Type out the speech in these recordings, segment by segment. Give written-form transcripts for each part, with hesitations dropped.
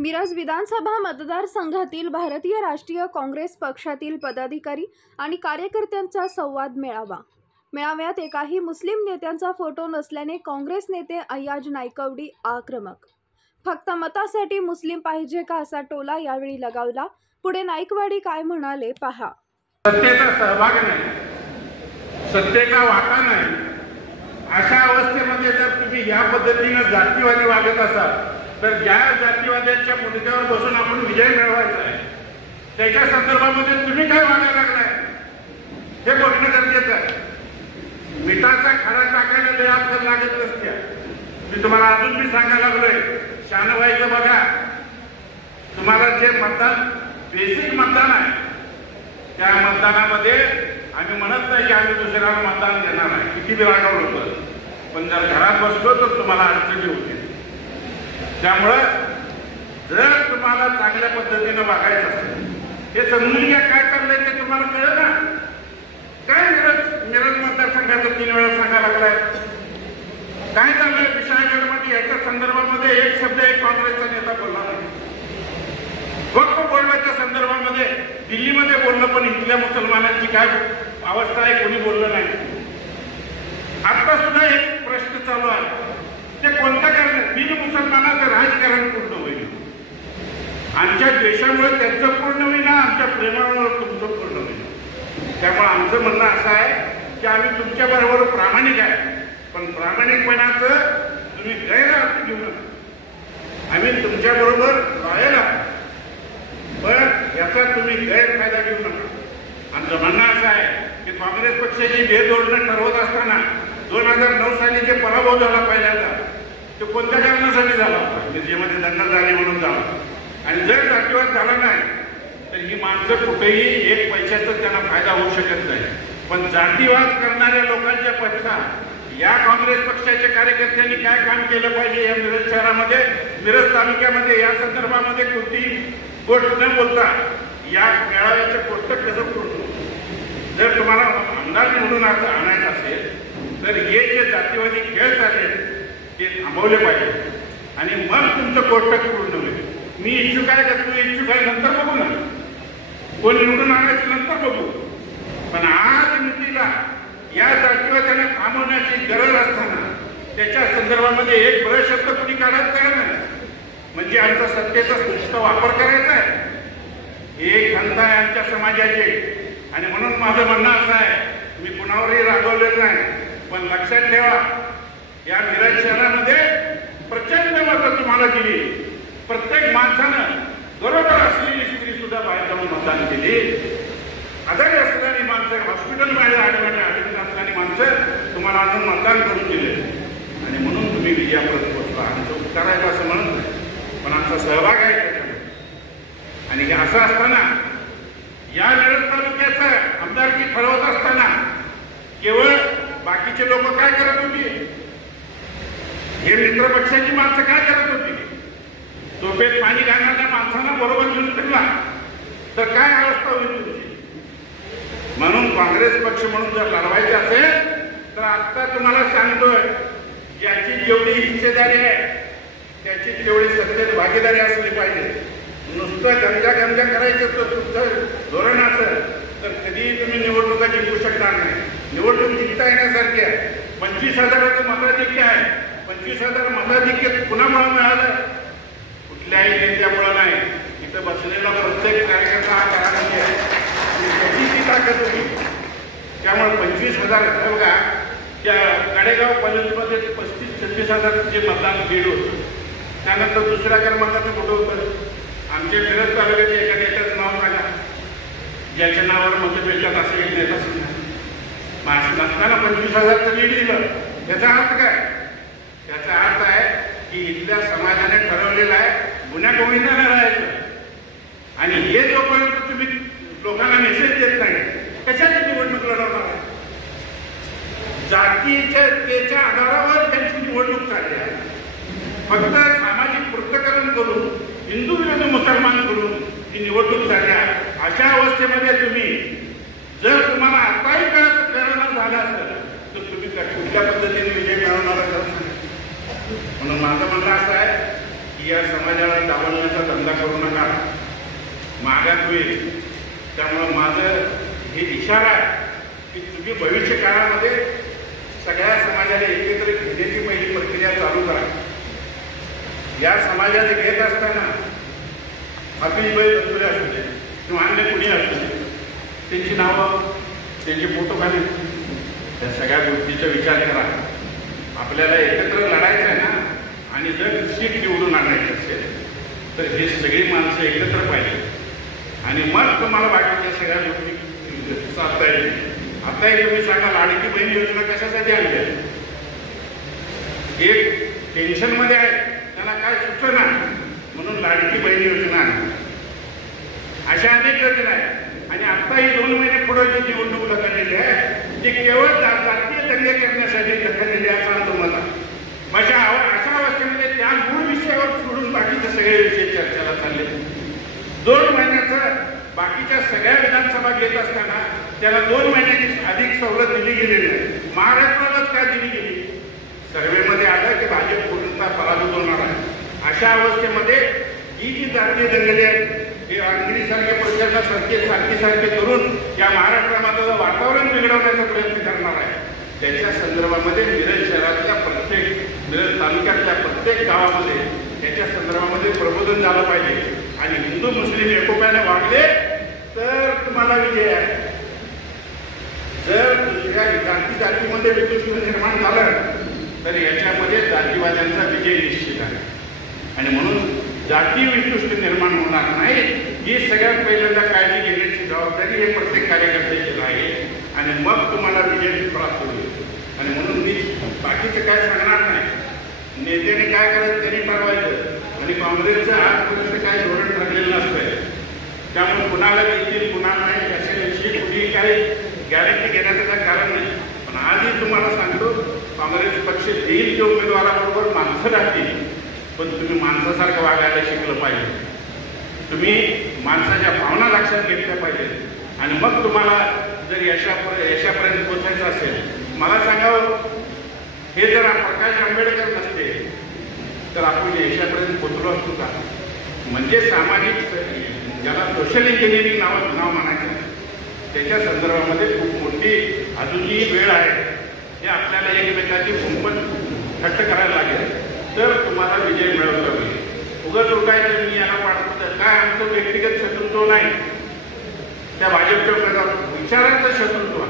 मिरज विधानसभा मतदारसंघातील भारतीय राष्ट्रीय काँग्रेस पक्षातील पदाधिकारी आणि कार्यकर्त्यांचा संवाद मेळावा। मेळाव्यात एकाही मुस्लिम नेत्यांचा फोटो नसल्याने काँग्रेस नेते अय्याज नायकवडी आक्रमक। फक्त मतासाठी मुस्लिम पाहिजे का असा टोला यावेळी लगावला। पुढे नायकवडी काय म्हणाले पहा। सत्तेचा सहभाग नाही, सत्तेचा वाटा नाही, अशा अवस्थेमध्ये जर तुम्ही या पद्धतीने जातीवादी वागत असाल तर ज्या जातीवाद्यांच्या मुद्द्यावर बसून आपण विजय मिळवायचा आहे त्याच्या संदर्भामध्ये तुम्ही काय वागायला लागलाय हे बघणं गरजेचं आहे। मिठाचा खडा टाकायला लय अवघड लागत नसत्या। मी तुम्हाला अजून मी सांगायला लागलोय, शान व्हायचं बघा। तुम्हाला जे मतदान बेसिक मतदान आहे त्या मतदानामध्ये आम्ही म्हणत नाही की आम्ही दुसऱ्याला मतदान देणार आहे, किती बी रागावलं होतं, पण जर घरात बसलो तर तुम्हाला अडचणी होती। त्यामुळं जर तुम्हाला चांगल्या पद्धतीने वागायचं असेल हे समजून घ्या काय चाललंय ते तुम्हाला कळलं ना। काय मिरज मतदारसंघाचं 3 वेळा सांगायला लागलाय, काय चाललंय विशाळगडमध्ये याच्या संदर्भामध्ये एक शब्द एक काँग्रेसचा नेता बोलला नाही। फक्त बोलण्याच्या संदर्भामध्ये दिल्लीमध्ये बोललं, पण इथल्या मुसलमानांची काय अवस्था आहे कोणी बोललं नाही। आता सुद्धा एक प्रश्न चालू आहे, ते कोणत्या कारण बिन मुसलमानाचं राजकारण पूर्ण होईल। आमच्या देशामुळे त्यांचं पूर्ण होईल, आमच्या प्रेमामुळे तुमचं पूर्ण होईल। त्यामुळे आमचं म्हणणं असं आहे की आम्ही तुमच्या बरोबर प्रामाणिक आहे, पण प्रामाणिकपणाचं तुम्ही गैरअर्थ घेऊ नका। आम्ही तुमच्या बरोबर लॉयल आहोत, पण याचा तुम्ही गैरफायदा घेऊ नका। आमचं म्हणणं असं आहे की काँग्रेस पक्षाची भेदओढण ठरवत असताना 2009 साली जे पराभव झाला पहिल्यांदा तो कोणत्या कारणासाठी झाला होता, मिरजेमध्ये दंगल झाली म्हणून झाला। आणि जर जातीवाद झाला नाही तर ही माणसं कुठेही एक पैशाचा त्यांना फायदा होऊ शकत नाही। पण जातीवाद करणाऱ्या लोकांच्या पक्षात या काँग्रेस पक्षाच्या कार्यकर्त्यांनी काय काम केलं पाहिजे या मिरज शहरामध्ये, मिरज तालुक्यामध्ये या संदर्भामध्ये कोणती गोष्ट न बोलता या मेळाव्याचं कोष्टक कसं पूर्ण। जर तुम्हाला आमदार म्हणून आणायचं असेल तर हे जे जातीवादी खेळ चालले ते थांबवले पाहिजे आणि मग तुमचं कोष्टक पूर्ण होईल। मी इच्छुक आहे का तू इच्छुक आहे नंतर बघू ना, कोण निवडून आणायचं नंतर बघू, पण आज युतीला या जातीवाद्यांना थांबवण्याची गरज असताना त्याच्या संदर्भामध्ये एक बरं शब्द कुणी काढत तयार नाही, म्हणजे आमचा सत्तेचा सुस्त वापर करायचा आहे। एक खंत आहे आमच्या समाजाची आणि म्हणून माझं म्हणणं असं आहे, मी कुणावरही रागवलेलं नाही, पण लक्षात ठेवा या मिरज शहरामध्ये प्रचंड मतं तुम्हाला दिली। प्रत्येक माणसानं बरोबर असलेली स्त्री सुद्धा बाहेर जाऊन मतदान केली। आजारी असणारी माणसं, हॉस्पिटलमध्ये ऍडमिट असणारी माणसं तुम्हाला अजून मतदान करून दिले आणि म्हणून तुम्ही विजयापर्यंत पोहोचला। आमचं उपकार आहे असं म्हणत नाही, पण आमचा सहभाग आहे त्याच्यामध्ये। आणि असं असताना या मिरज तालुक्याचं आमदारकी ठरवत असताना केवळ बाकीचे लोक काय करत होती, हे मित्रपक्षाची माणसं काय करत होती, झोपेत पाणी घालणाऱ्या माणसांना बरोबर घेऊन फिरला तर काय अवस्था होईल तुमची। म्हणून काँग्रेस पक्ष म्हणून जर लढवायचे असेल तर आता तुम्हाला सांगतोय, ज्याची जेवढी हिस्सेदारी आहे त्याची तेवढी सत्तेत भागीदारी असली पाहिजे। नुसतं गमजा करायचं तर तुमचं धोरण असेल तर कधीही तुम्ही निवडणुका जिंकू शकणार नाही। निवडणूक जिंकता येण्यासारखी आहे। 25,000चं मताधिक्य आहे, 25,000 मताधिक्य कुणामुळे मिळालं, कुठल्याही नेत्यामुळे नाही। इथं बसलेला प्रत्येक कार्यकर्ता हा करायची आहे आणि त्याची ती ताकद होती। त्यामुळे 25,000 बघा, त्या कडेगाव कॉलेजमध्ये 35-36,000 मतदान लीड होतं। त्यानंतर दुसऱ्या क्रमांकाचं कुठं होतं, आमच्या मिरज तालुक्याच्या एका नेत्याचं नाव सांगा ज्याच्या नावावर मतं मिळतात असं एक नेता सांगा। नसताना 25,000चं लीड दिलं, त्याचा अर्थ काय? त्याचा अर्थ आहे की इथल्या समाजाने ठरवलेलं आहे गुन्ह्या गोविंदाने राहायचं आणि हे जोपर्यंत तुम्ही लोकांना मेसेज देत नाही कशाची निवडणूक लढवणार आहे। जातीच्या आधारावर त्यांची निवडणूक चालली आहे। फक्त सामाजिक पृथक्करण करून हिंदू विरुद्ध मुसलमान करून ही निवडणूक चालली आहे। अशा अवस्थेमध्ये तुम्ही जर तुम्हाला आताही कळणं झालं असेल तर तुम्ही कुठल्या पद्धतीने विजय मिळवणार। म्हणून माझं म्हणणं असं आहे की या समाजाला डावलण्याचा धंदा करू नका, मागात होईल. त्यामुळं माझं हे इशारा आहे की तुम्ही भविष्य काळामध्ये सगळ्या समाजाला एकत्र घेण्याची पहिली प्रक्रिया चालू करा. या समाजाला घेत असताना अपिलबाई दत्तुले असू दे किंवा अन्य कुणी असू दे, त्यांची नावं, त्यांचे फोटो घालून त्या सगळ्या गोष्टीचा विचार करा. आपल्याला एकत्र लढायचं आहे ना, आणि जर सीट निवडून आणायचं असेल तर हे सगळी माणसं एकत्र पाहिजे आणि मग तुम्हाला बाकीच्या सगळ्या गोष्टी साधता येईल. आताही तुम्ही सांगा, लाडकी बहीण योजना कशासाठी आणली आहे? एक टेन्शनमध्ये आहे, त्यांना काय सुचना म्हणून लाडकी बहीण योजना आणली. अशा अनेक योजना आहेत. आणि आता ही 2 महिने पुढे जी निवडणूक ढकललेली आहे ती केवळ जातीय दंगे करण्यासाठी ढकललेली आहे असं तुम्हाला. अशा अवस्थेमध्ये त्या मूळ विषयावर सोडून बाकीचे सगळे विषय चर्चेला चालले. 2 महिन्याचं बाकीच्या सगळ्या विधानसभा घेत असताना त्याला 2 महिन्याची अधिक सवलत दिली गेलेली आहे. महाराष्ट्रालाच काय दिली गेली? सर्वेमध्ये आलं की भाजप पूर्णतः पराभूत होणार आहे. अशा अवस्थेमध्ये ही जी जातीय दंगली आहेत, हे अंगिरीसारखे प्रचारणा सारखे करून या महाराष्ट्रामध्ये वातावरण बिघडवण्याचा प्रयत्न करणार आहे. त्याच्या संदर्भामध्ये मिरज शहरातल्या मिरज तालुक्यातल्या प्रत्येक गावामध्ये त्याच्या संदर्भामध्ये प्रबोधन झालं पाहिजे. आणि हिंदू मुस्लिम एकोप्याने वागले तर तुम्हाला विजय आहे. जर दुसऱ्या जातीमध्ये विद्वेष निर्माण झालं तर याच्यामध्ये जातीवाद्यांचा विजय निश्चित आहे. आणि म्हणून जाती विशिष्ट निर्माण होणार नाही ही सगळ्यात पहिल्यांदा काळजी घेण्याची जबाबदारी हे प्रत्येक कार्यकर्त्याची आहे. आणि मग तुम्हाला विजय प्राप्त होईल. आणि म्हणून मी बाकीचं काय सांगणार नाही. नेत्याने काय करायचं त्यांनी ठरवायचं. आणि काँग्रेसचं आजपर्यंत काय धोरण ठरलेलं नसतंय. त्यामुळे कुणाला देतील कुणाला नाही याच्याविषयी कुठेही काही गॅरंटी घेण्याचं काय कारण नाही. पण आजही तुम्हाला सांगतो, काँग्रेस पक्ष देईल त्या उमेदवाराबरोबर माणसं राहतील, पण तुम्ही माणसासारखं वागायला शिकलं पाहिजे. तुम्ही माणसाच्या भावना लक्षात घेतल्या पाहिजे. आणि मग तुम्हाला जर यशापर्यंत पोचायचं असेल, मला सांगावं, हे जर प्रकाश आंबेडकर नसते तर आपण यशापर्यंत पोचलो असतो का? म्हणजे सामाजिक, ज्याला सोशल इंजिनिअरिंग नाव म्हणायचं, त्याच्या संदर्भामध्ये खूप मोठी अजूनही वेळ आहे. हे आपल्याला एकमेकाची कुंपण घट्ट करायला लागेल तर तुम्हाला विजय मिळवता होईल. उगाच उठायचं मी याला पाडतो तर काय, आमचं व्यक्तिगत शत्रुत्व नाही. त्या भाजपच्या विचारांचं शत्रुत्व,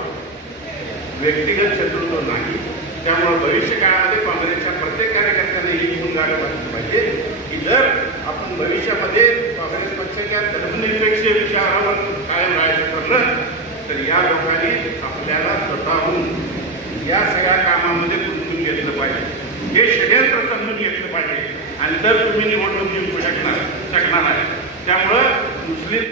व्यक्तिगत शत्रुत्व नाही. त्यामुळे भविष्य काळामध्ये काँग्रेसच्या प्रत्येक कार्यकर्त्यांना ही भूमिका घालवली पाहिजे की जर आपण भविष्यामध्ये काँग्रेस पक्षाच्या धर्मनिरपेक्ष विचारावर कायम राहायचं ठरलं तर या लोकांनी आपल्याला स्वतःहून या सगळ्या कामामध्ये गुंतवून घेतलं पाहिजे. हे षड्यंत्र समजून घेतलं पाहिजे. आणि तर तुम्ही निवडणूक जिंकू शकणार आहे. त्यामुळं मुस्लिम